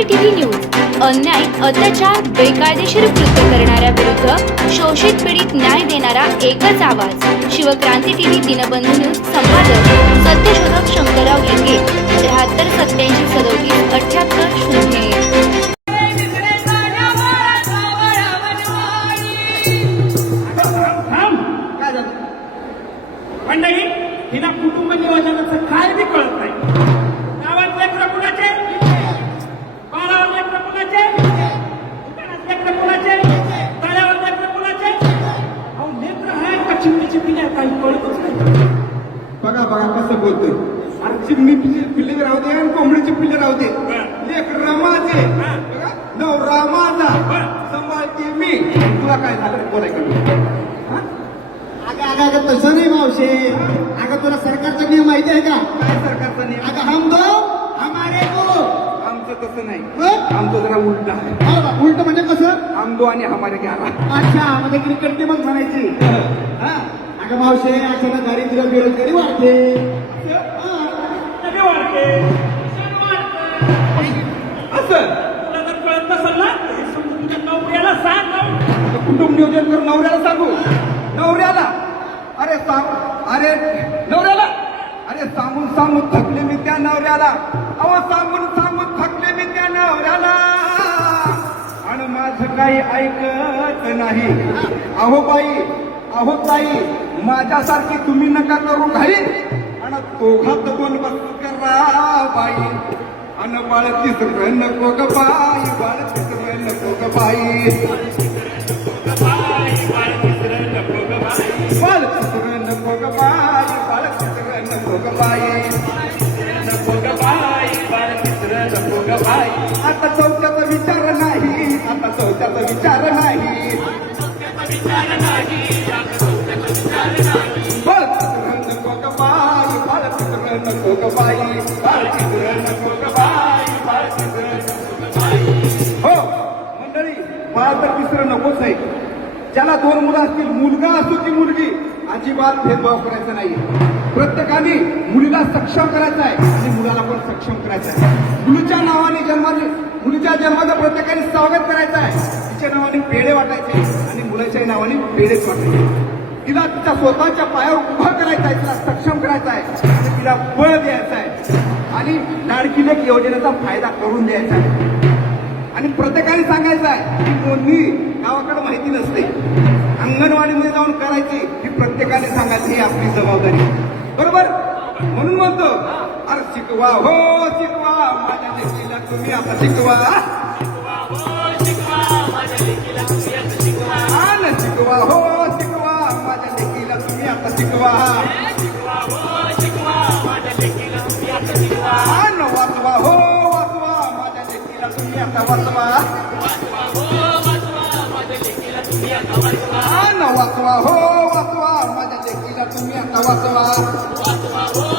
क्रांती TV news अन्याय अत्याचार बेकायदेशीर कृत्य करणाऱ्या विरुद्ध शोषित पीडित न्याय देणारा एकच आवाज. शिवक्रांती टीव्ही दिनबंधू न्यूज संपादक सत्यशोधक शंकरराव लिंगे त्र्याहत्तर सत्याऐंशी सदोतीस अठ्याहत्तर शून्य एक. मंडळी हिला कुटुंब नियोजनाचं काय बी कळत नाही. चिमणीची पिण्या काही कळतच नाही बघा बघा कसं बोलतोय. अरे चिमणी पिल्ले पिल्ले राहू दे आणि कोंबडीचे पिल्ले राहू दे. लेक रमाचे. बघा नवरा माझा. सांभाळते मी. तुला काय झालं बोलायचं हा? अगं अगं तसं नाही मावशे. अगं तुला सरकारचा नियम माहिती आहे का? काय सरकारचा नियम? अगं हम दो हमारे को आमचं तसं नाही? आमचं जरा उलट आहे. हा उलट म्हणजे कसं? दो आणि हमारे ग्यारा अच्छा म्हणजे क्रिकेट टीमच म्हणायची. हा? अगं मावशे अचानक दारिद्र्य बेरोजगारी वाढते. हा. कधी वाढते. असं तुला जर कळत नसेल ना समजून तुझ्या नवऱ्याला सांग. ना. तर कुटुंब नियोजन कर नवऱ्याला सांगू. नवऱ्याला. अरे सांग अरे नवऱ्याला. अरे सांगून सांगून थकले मी त्या नवऱ्याला. अहो सांगून सांगून काही ऐकत नाही. अहो बाई अहो ताई माझ्यासारखी तुम्ही नका करू घाई आणि दोघात दोन बस करा बाई. अन बाळ तिसरं नको ग बाई बाळ तिसरं नको ग बाई. बाळ तिसरं नको ग बाई नको ग बाई. नको ग बाई नको ग बाई. आता चौथ्याचा विचार हो मंडळी मला तर तिसरं नकोच आहे ज्याला दोन मुलं असतील मुलगा असो की मुलगी अजिबात भेदभाव करायचा नाही प्रत्येकाने मुलीला सक्षम करायचं आहे आणि मुलाला पण सक्षम करायचं आहे. मुलीच्या नावाने जन्माने मुलीच्या जन्माचं प्रत्येकाने स्वागत करायचं आहे. तिच्या नावाने पेढे वाटायचे आणि मुलाच्या नावाने पेढेच वाटायचे. तिला तिच्या स्वतःच्या पायावर उभा करायचा आहे तिला सक्षम करायचा आहे. आणि तिला बळ द्यायचं आहे. आणि लाडकी लेख योजनेचा फायदा करून द्यायचा आहे. आणि प्रत्येकाने सांगायचं आहे की कोणी गावाकडे माहिती नसते. अंगणवाडीमध्ये जाऊन करायची ही प्रत्येकाने सांगायची ही आपली जबाबदारी. बरोबर? म्हणून म्हणतो अरे शिकवा हो शिकवा. माझ्या लेकीला तुम्ही आता शिकवा. शिकवा. वाचवा हो वाचवा. माझ्या लेकीला तुम्ही आता वाचवा. हा वाचवा हो वाचवा. माझ्या लेकीला तुम्ही आता वाचवा.